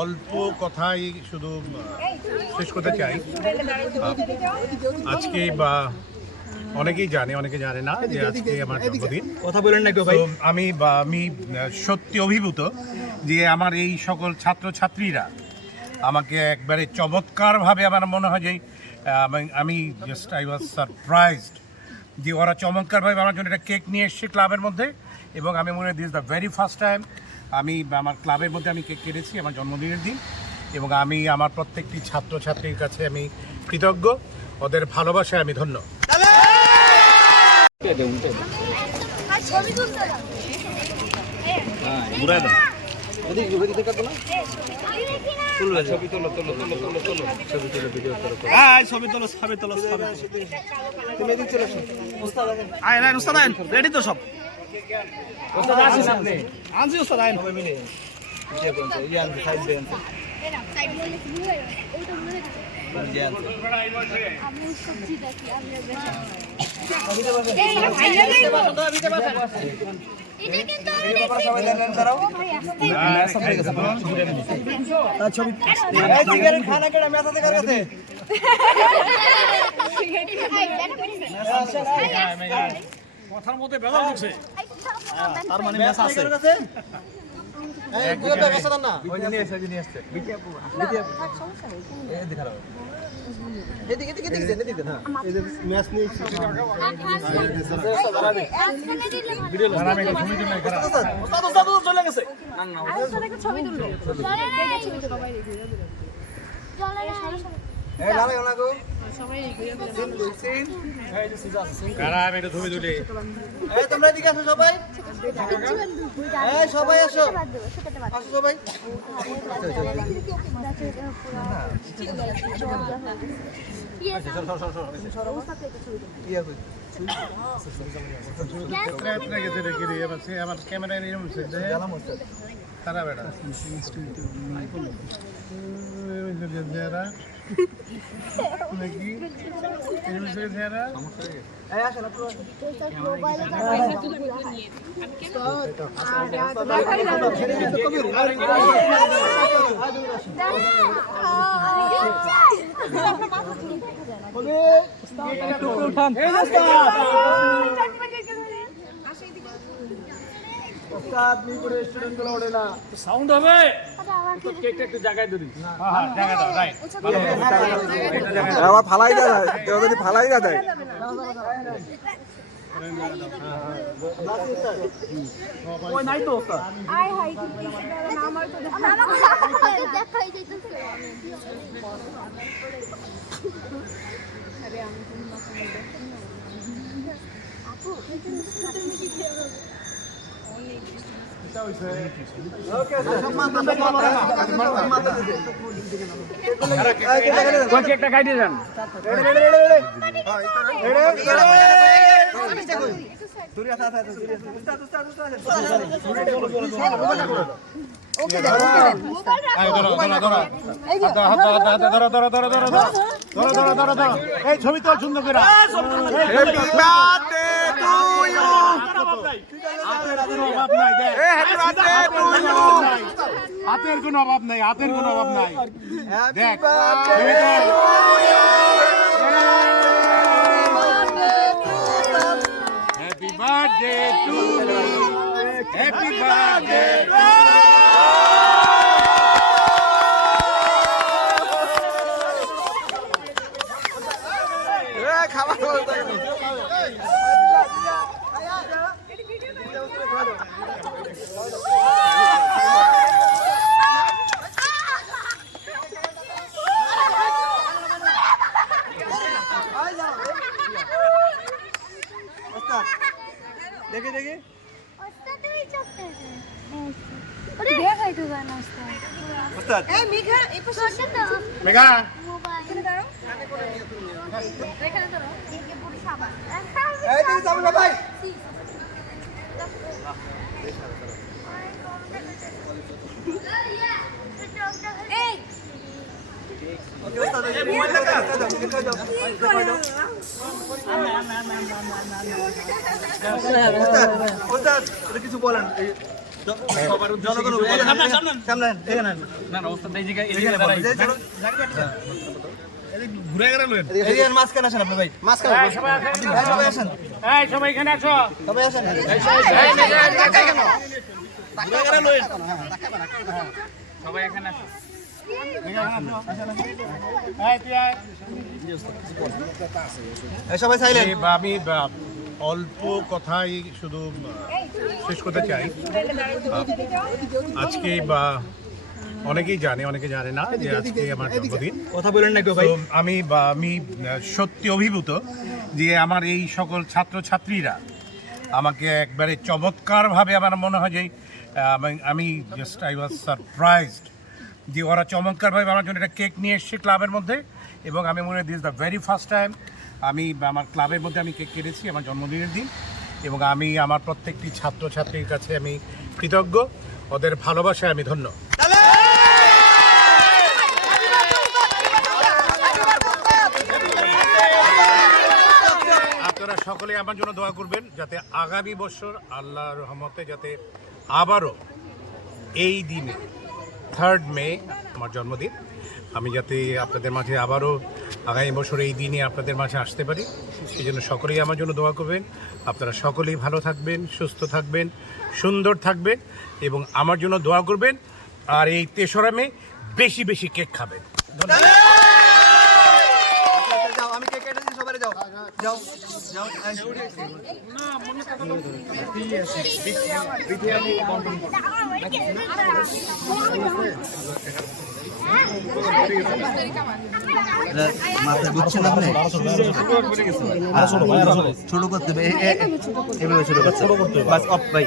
অল্প কথাই শুধু শেষ করতে চাই। আজকে বা অনেকেই জানে, অনেকে জানে না যে আজকে আমার জন্মদিন। কথা বলেন না কেউ ভাই। আমি সত্যি অভিভূত যে আমার এই সকল ছাত্রছাত্রীরা আমাকে একবারে চমৎকারভাবে আমার মনে হয় যে আমি জাস্ট আই ওয়াজ সারপ্রাইজড যে ওরা চমৎকারভাবে আমার জন্য একটা কেক নিয়ে এসছে ক্লাবের মধ্যে। এবং আমি মনে হয় this the very first time আমি আমার ক্লাবের মধ্যে আমি কেক কেটেছি আমার জন্মদিনের দিন। এবং আমি আমার প্রত্যেকটি ছাত্রছাত্রীর কাছে আমি কৃতজ্ঞ, ওদের ভালোবাসায় আমি ধন্য। রেডি তো সব আনছি ওস্তাদ আইন কথার মধ্যে বেজাল ঢুকছে, তার মানে ম্যাচ আছে। তোমরা এদিকে আসো সবাই, সবাই আসো, আসো সবাই। আমার ক্যামেরা তারা বেড়া নাকি সাউন্ড হবে কেকটা একটু জায়গায় ধরি। আবার ফালাই দেয়, কেউ যদি ফালাই না দেয়। ওই নাই তো ওস্তাদ। কেকটা কাটিয়ে যান। এই ছবি তো সুন্দর করে হাতের কোনো অভাব নাই, হাতের কোনো অভাব নাই। দেখ happy birthday to you, happy birthday খাবার দেখি দেখি মেঘা ভাই কিছু বলেন। না না ওস্তাদ এই জায়গায় দাঁড়াই ঘুরে গেলেন সবাই এখানে আসো সবাই এখানে আসো আমি অল্প কথাই শুধু শেষ করতে চাই। আজকে অনেকেই জানে, অনেকে জানে না যে আজকে আমার জন্মদিন। কথা বলেন না কেউ ভাই। তো আমি সত্যি অভিভূত যে আমার এই সকল ছাত্রছাত্রীরা আমাকে একবারে চমৎকারভাবে আমার মনে হয় যে আমি জাস্ট আই ওয়াজ সারপ্রাইজড যে ওরা চমৎকারভাবে আমার জন্য একটা কেক নিয়ে এসছে ক্লাবের মধ্যে, এবং আমি মনে হয় this the very first time আমি আমার ক্লাবের মধ্যে আমি কেক কেটেছি আমার জন্মদিনের দিন, এবং আমি আমার প্রত্যেকটি ছাত্রছাত্রীর কাছে আমি কৃতজ্ঞ, ওদের ভালোবাসায় আমি ধন্য। আপনারা সকলে আমার জন্য দোয়া করবেন যাতে আগামী বছর আল্লাহর রহমতে যাতে আবারও এই দিনে 3rd মে আমার জন্মদিন, আমি যাতে আপনাদের মাঝে আবারও আগামী বছর এই দিনে আপনাদের মাঝে আসতে পারি, সেই জন্য সকলেই আমার জন্য দোয়া করবেন। আপনারা সকলেই ভালো থাকবেন, সুস্থ থাকবেন, সুন্দর থাকবেন এবং আমার জন্য দোয়া করবেন। আর এই 3রা মে বেশি বেশি কেক খাবেন। ধন্যবাদ। আমি কেক কেটেছি, সবাই যাও যাও যাও। মাথায় বুঝছেন আপনি? ছোট করতে হবে, এভাবে ছোট করতে হবে। বাস অফ ভাই।